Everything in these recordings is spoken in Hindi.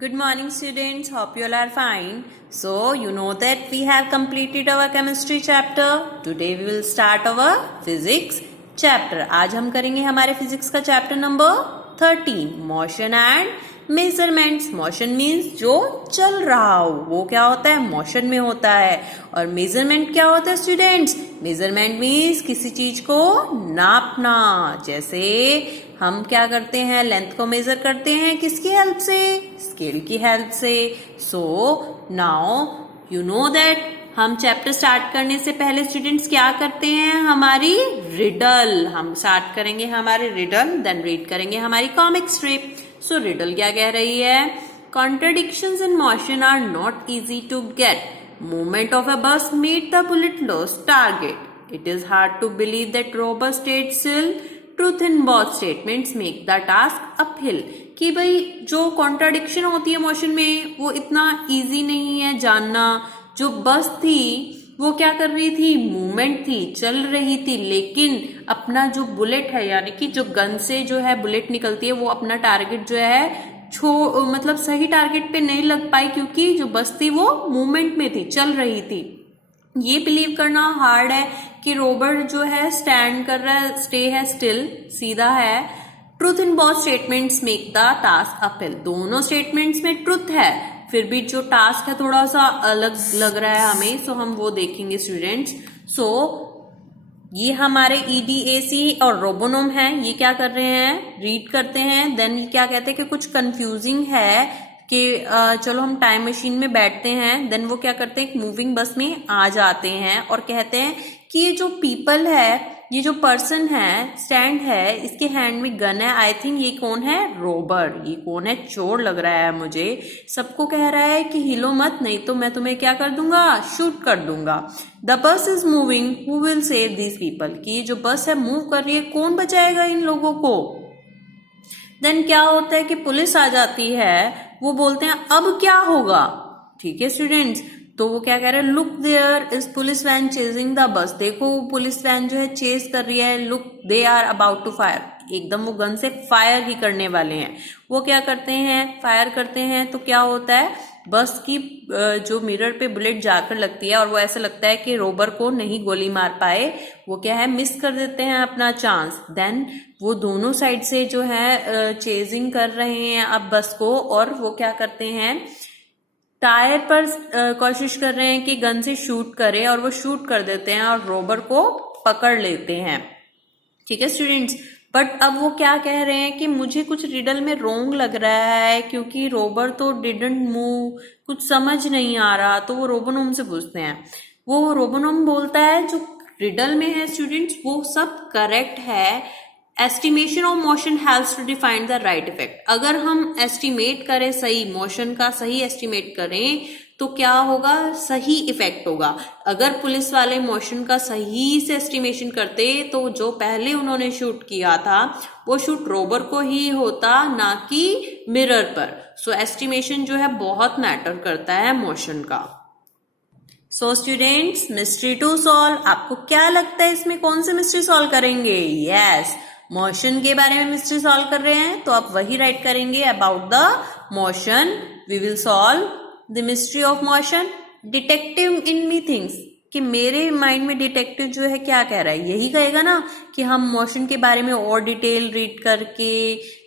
Good morning students, hope you all are fine. So you know that we have completed our chemistry chapter. Today we will start our physics chapter. आज हम करेंगे हमारे physics का chapter number 13 motion and measurements. Motion means जो चल रहा हो वो क्या होता है, motion में होता है. और measurement क्या होता है students? Measurement means किसी चीज को नापना. जैसे हम क्या करते हैं, लेंथ को मेजर करते हैं किसकी हेल्प से, स्केल की हेल्प से. So now you know that हम चैप्टर स्टार्ट करने से पहले स्टूडेंट्स क्या करते हैं, हमारी रिडल. हम स्टार्ट करेंगे हमारे रिडल, देन रीड करेंगे हमारी कॉमिक स्ट्रिप. सो रिडल क्या कह रही है, contradictions in motion are not easy to get. Movement of a bus made the bullet lose target. It is hard to believe that robber stayed still. Truth in both statements make the task uphill. कि भाई जो कॉन्ट्राडिक्शन होती है मोशन में वो इतना इजी नहीं है जानना. जो बस थी वो क्या कर रही थी, मूवमेंट थी, चल रही थी, लेकिन अपना जो बुलेट है यानी कि जो गन से जो है बुलेट निकलती है वो अपना टारगेट जो है मतलब सही टारगेट पे नहीं लग पाई, क्योंकि जो बस थी वो मूवमेंट में थी, चल रही थी. ये बिलीव करना हार्ड है कि रोबर जो है स्टैंड कर रहा है, स्टे है स्टिल, सीधा है. Truth in both statements make the task uphill. दोनों स्टेटमेंट्स में ट्रूथ है, फिर भी जो टास्क है थोड़ा सा अलग लग रहा है हमें. सो हम वो देखेंगे स्टूडेंट्स. सो ये हमारे ईडीएसी और रोबोनोम है, ये क्या कर रहे हैं, रीड करते हैं. देन ये क्या कहते हैं कि कुछ कंफ्यूजिंग है कि चलो हम टाइम मशीन में बैठते हैं. देन वो क्या करते हैं, एक मूविंग बस में आ जाते हैं और कहते हैं कि ये जो पीपल है, ये जो पर्सन है, स्टैंड है, इसके हैंड में गन है. आई थिंक ये कौन है, रोबर. ये कौन है, चोर लग रहा है मुझे. सबको कह रहा है कि हिलो मत, नहीं तो मैं तुम्हें क्या कर दूंगा, शूट कर दूंगा. The bus is moving, who will save these people. कि ये जो बस है मूव कर रही है, कौन बचाएगा इन लोगों को. देन क्या होता है कि पुलिस आ जाती है. वो बोलते हैं अब क्या होगा. ठीक है स्टूडेंट्स, तो वो क्या कह रहे हैं, look there is police van chasing the bus. देखो पुलिस वैन जो है चेज कर रही है. Look they are about to fire. एकदम वो गन से फायर ही करने वाले हैं. वो क्या करते हैं, फायर करते हैं. तो क्या होता है, बस की जो मिरर पे बुलेट जाकर लगती है और वो ऐसा लगता है कि रोबर को नहीं गोली मार पाए. वो क्या है, मिस कर देते हैं अपना चांस. देन वो दोनों साइड से जो है चेजिंग कर रहे हैं अब बस को, और वो क्या करते हैं, टायर पर कोशिश कर रहे हैं कि गन से शूट करे, और वो शूट कर देते हैं और रोबर को पकड़ लेते हैं. ठीक है स्टूडेंट्स, बट अब वो क्या कह रहे हैं कि मुझे कुछ रिडल में रोंग लग रहा है, क्योंकि रोबर तो डिडंट मूव, कुछ समझ नहीं आ रहा. तो वो रोबोनोम से पूछते हैं. वो रोबोनोम बोलता है जो रिडल में है स्टूडेंट्स वो सब करेक्ट है. Estimation of motion helps to define the right effect. अगर हम एस्टिमेट करें, सही मोशन का सही एस्टिमेट करें तो क्या होगा, सही इफेक्ट होगा. अगर पुलिस वाले मोशन का सही से एस्टिमेशन करते तो जो पहले उन्होंने शूट किया था वो शूट रोबर को ही होता, ना कि मिरर पर. सो एस्टिमेशन जो है बहुत मैटर करता है मोशन का. So students, mystery to solve. आपको क्या लगता है इसमें कौन से मिस्ट्री सॉल्व करेंगे. यस, मोशन के बारे में मिस्ट्री सॉल्व कर रहे हैं, तो आप वही राइट करेंगे. About the motion we will solve the mystery of motion. Detective in me things, कि मेरे माइंड में डिटेक्टिव जो है क्या कह रहा है, यही कहेगा ना कि हम मोशन के बारे में और डिटेल रीड करके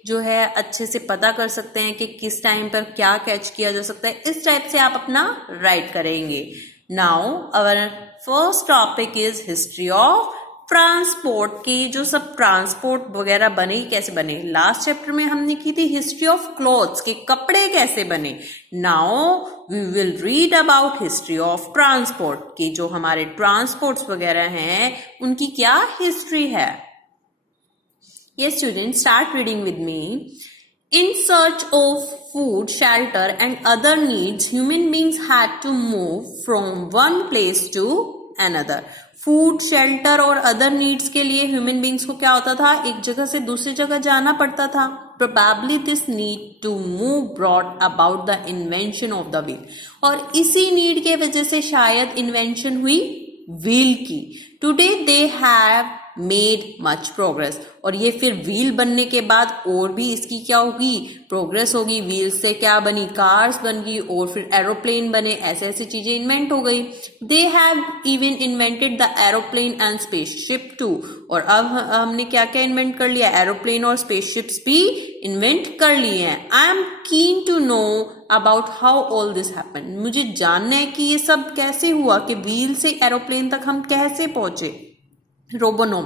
जो है अच्छे से पता कर सकते हैं कि किस टाइम पर क्या कैच किया जा सकता है. इस टाइप से आप अपना राइट करेंगे. Now our first topic is history of transport. की जो सब ट्रांसपोर्ट वगैरह बने कैसे बने. लास्ट चैप्टर में हमने की थी हिस्ट्री ऑफ क्लोथ्स, के कपड़े कैसे बने. Now we will read about history of transport, की जो हमारे ट्रांसपोर्ट्स वगैरह हैं उनकी क्या हिस्ट्री है. ये student start reading with me. In search of food, shelter and other needs, human beings had to move from one place to another. Food, shelter और अदर नीड्स के लिए ह्यूमन बींग्स को क्या होता था, एक जगह से दूसरी जगह जाना पड़ता था. Probably this need to move brought about the invention of the wheel. और इसी नीड के वजह से शायद इन्वेंशन हुई व्हील की. Today they have made much progress. और ये फिर व्हील बनने के बाद और भी इसकी क्या होगी, प्रोग्रेस होगी। व्हील से क्या बनी, कार्स बन गई और फिर एरोप्लेन बने, ऐसे ऐसे चीजें इन्वेंट हो गई। They have even invented the aeroplane and spaceship too. और अब हमने क्या क्या इन्वेंट कर लिया, एरोप्लेन और स्पेसशिप्स भी इन्वेंट कर लिए हैं। I am keen to know about how all this happen. मुझे जानना है कि ये सब कैसे हुआ, कि व्हील से एरोप्लेन तक हम कैसे पहुंचे। Robonom,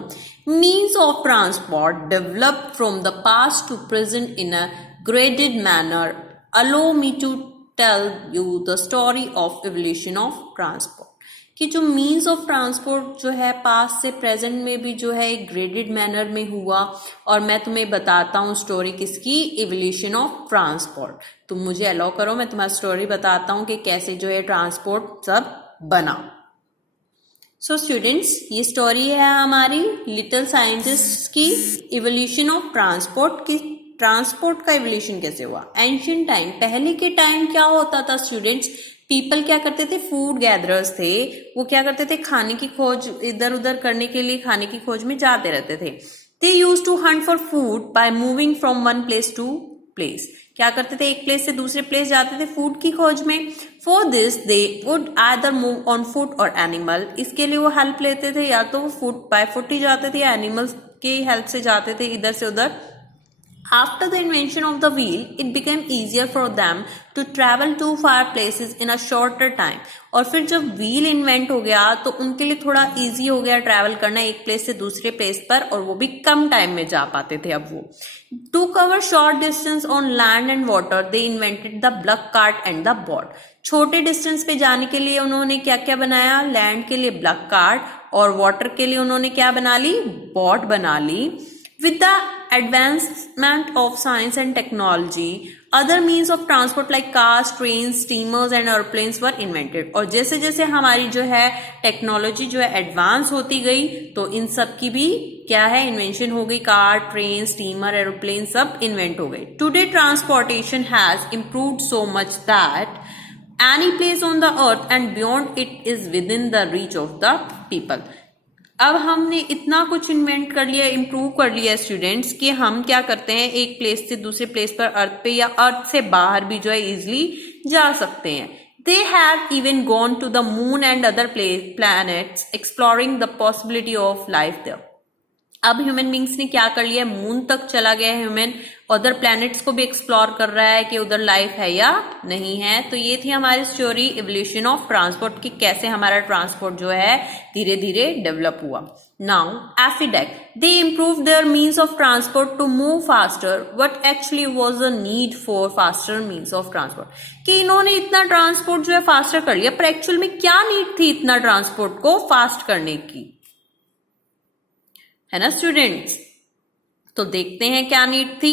means of transport developed from the past to present in a graded manner. Allow me to tell you the story of evolution of transport. कि जो मीन्स ऑफ ट्रांसपोर्ट जो है पास्ट से प्रेजेंट में भी जो है एक ग्रेडेड मैनर में हुआ, और मैं तुम्हें बताता हूँ स्टोरी किसकी, इवोल्यूशन ऑफ ट्रांसपोर्ट। तुम मुझे अलाउ करो, मैं तुम्हारी स्टोरी बताता हूँ कि कैसे जो है ट्रांसपोर्ट सब बना। सो स्टूडेंट्स, ये स्टोरी है हमारी लिटिल साइंटिस्ट की, इवोल्यूशन ऑफ ट्रांसपोर्ट की। ट्रांसपोर्ट का इवोल्यूशन कैसे हुआ। एंशिएंट टाइम, पहले के टाइम क्या होता था स्टूडेंट्स, पीपल क्या करते थे, फूड गैदरर्स थे, वो क्या करते थे, खाने की खोज इधर उधर करने के लिए खाने की खोज में जाते रहते थे। They use to hunt for food by moving from one place to place. क्या करते थे, एक प्लेस से दूसरे प्लेस जाते थे फूड की खोज में। For this they would either move on foot और एनिमल। इसके लिए वो हेल्प लेते थे, या तो फुट बाय फुट ही जाते थे या एनिमल्स के हेल्प से जाते थे इधर से उधर। After the invention of the wheel, it became easier for them to travel to far places in a shorter time. और फिर जब व्हील इन्वेंट हो गया तो उनके लिए थोड़ा इजी हो गया ट्रैवल करना एक प्लेस से दूसरे प्लेस पर, और वो भी कम टाइम में जा पाते थे। अब वो to cover short distance on land and water, they invented the bullock cart and the boat. छोटे डिस्टेंस पे जाने के लिए उन्होंने क्या क्या बनाया, लैंड के लिए ब्लक कार्ट और वाटर के लिए उन्होंने क्या बना ली, बोट बना ली। With the advancement of science and technology, other means of transport like cars, trains, steamers and airplanes were invented. और जैसे जैसे हमारी जो है टेक्नोलॉजी जो है एडवांस होती गई, तो इन सब की भी क्या है, इन्वेंशन हो गई। कार, ट्रेन, स्टीमर, एरोप्लेन सब इन्वेंट हो गए। Today transportation has improved so much that any place on the earth and beyond it is within the reach of the people. अब हमने इतना कुछ इन्वेंट कर लिया, इम्प्रूव कर लिया स्टूडेंट्स, कि हम क्या करते हैं, एक प्लेस से दूसरे प्लेस पर अर्थ पे या अर्थ से बाहर भी जो है इजिली जा सकते हैं। They have even gone to the moon and other planets exploring the possibility of life there. अब ह्यूमन बींग्स ने क्या कर लिया, मून तक चला गया है ह्यूमन, अदर प्लैनेट्स को भी एक्सप्लोर कर रहा है कि उधर लाइफ है या नहीं है। तो ये थी हमारी स्टोरी इवोल्यूशन ऑफ ट्रांसपोर्ट की, कैसे हमारा ट्रांसपोर्ट जो है धीरे धीरे डेवलप हुआ। नाउ एफिडेक, they improve their means of transport to move faster. What actually was the need for faster means of transport, कि इन्होंने इतना ट्रांसपोर्ट जो है फास्टर कर लिया, पर एक्चुअल में क्या नीड थी इतना ट्रांसपोर्ट को फास्ट करने की, है ना स्टूडेंट्स। तो देखते हैं क्या नीड थी।